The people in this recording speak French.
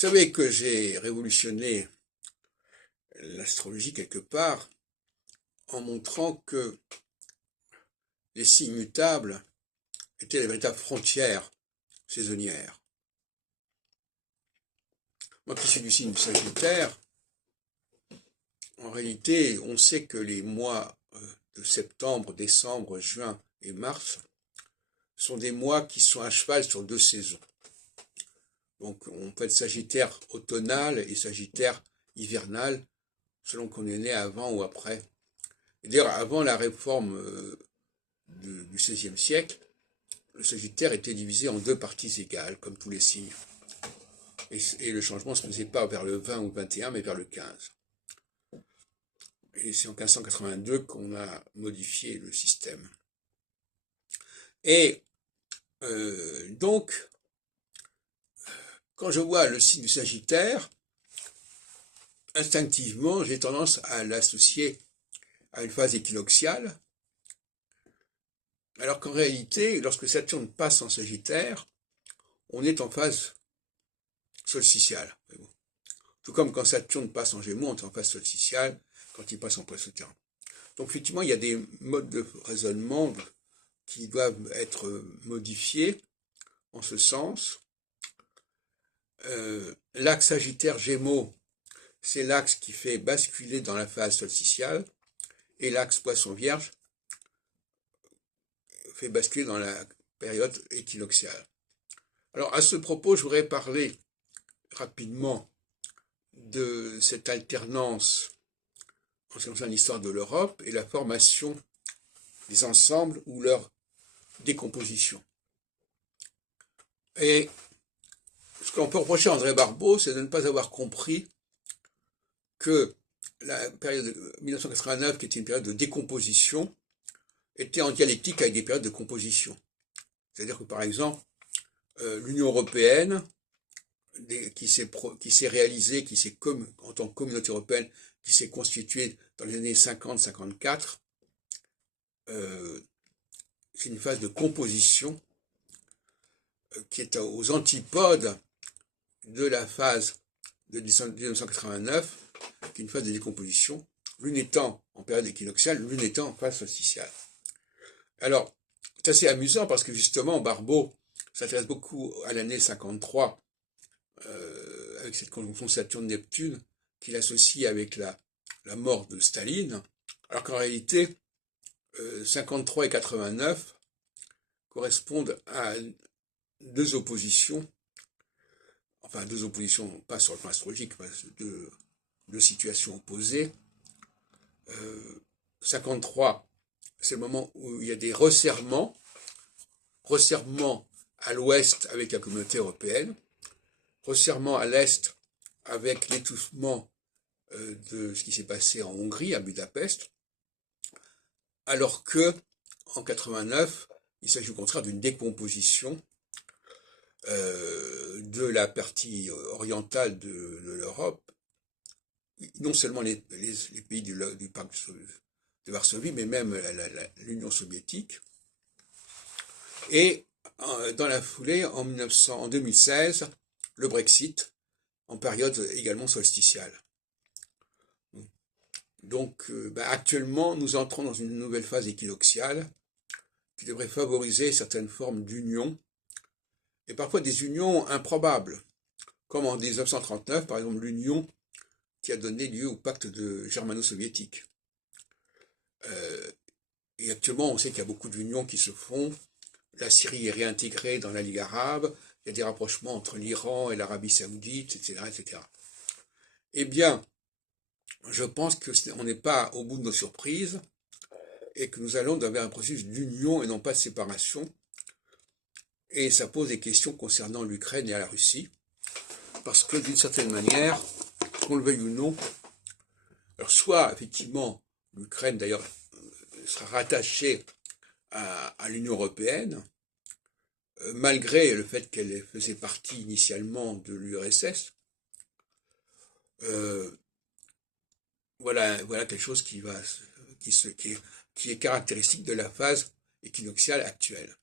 savez que j'ai révolutionné l'astrologie quelque part en montrant que les signes mutables étaient les véritables frontières saisonnières. Moi qui suis du signe du Sagittaire, en réalité, on sait que les mois de septembre, décembre, juin et mars sont des mois qui sont à cheval sur deux saisons. Donc on peut être Sagittaire automnal et Sagittaire hivernal, selon qu'on est né avant ou après. D'ailleurs, avant la réforme du XVIe siècle, le Sagittaire était divisé en deux parties égales, comme tous les signes. Et le changement ne se faisait pas vers le 20 ou le 21, mais vers le 15. Et c'est en 1582 qu'on a modifié le système. Et donc, quand je vois le signe du Sagittaire, instinctivement, j'ai tendance à l'associer à une phase équinoxiale, alors qu'en réalité, lorsque Saturne passe en Sagittaire, on est en phase solsticiale. Tout comme quand Saturne passe en Gémeaux, on est en phase solsticiale, quand il passe en Poisson. Donc effectivement, il y a des modes de raisonnement qui doivent être modifiés en ce sens. L'axe Sagittaire-Gémeaux, c'est l'axe qui fait basculer dans la phase solsticiale, et l'axe Poisson-Vierge fait basculer dans la période équinoxiale. Alors à ce propos, je voudrais parler rapidement de cette alternance en ce qui concerne l'histoire de l'Europe et la formation des ensembles ou leur décomposition. Et ce qu'on peut reprocher à André Barbeau, c'est de ne pas avoir compris que la période de 1989, qui était une période de décomposition, était en dialectique avec des périodes de composition. C'est-à-dire que, par exemple, l'Union européenne, qui s'est réalisée, en tant que communauté européenne, qui s'est constituée dans les années 50-54, c'est une phase de composition qui est aux antipodes de la phase de 1989, qui est une phase de décomposition, l'une étant en période équinoxiale, l'une étant en phase solsticiale. Alors, c'est assez amusant parce que justement, Barbeau s'intéresse beaucoup à l'année 53, avec cette conjonction Saturne-Neptune, qu'il associe avec la mort de Staline, alors qu'en réalité, 53 et 89 correspondent à deux oppositions, enfin deux oppositions, pas sur le plan astrologique, deux situations opposées. 53, c'est le moment où il y a des resserrements à l'ouest avec la communauté européenne, resserrement à l'est avec l'étouffement de ce qui s'est passé en Hongrie, à Budapest, alors que en 89, il s'agit au contraire d'une décomposition de la partie orientale de l'Europe, non seulement les pays du pacte de Varsovie, mais même l'Union soviétique. Et dans la foulée, en 2016, le Brexit, en période également solsticiale. Donc actuellement, nous entrons dans une nouvelle phase équinoxiale qui devrait favoriser certaines formes d'union, et parfois des unions improbables, comme en 1939, par exemple l'union qui a donné lieu au pacte de germano-soviétique. Et actuellement, on sait qu'il y a beaucoup d'unions qui se font. La Syrie est réintégrée dans la Ligue arabe, il y a des rapprochements entre l'Iran et l'Arabie saoudite, etc., etc. Eh bien, je pense qu'on n'est pas au bout de nos surprises et que nous allons vers un processus d'union et non pas de séparation. Et ça pose des questions concernant l'Ukraine et la Russie, parce que d'une certaine manière, qu'on le veuille ou non, alors soit effectivement l'Ukraine d'ailleurs sera rattachée à l'Union européenne, malgré le fait qu'elle faisait partie initialement de l'URSS. Voilà quelque chose qui est caractéristique de la phase équinoxiale actuelle.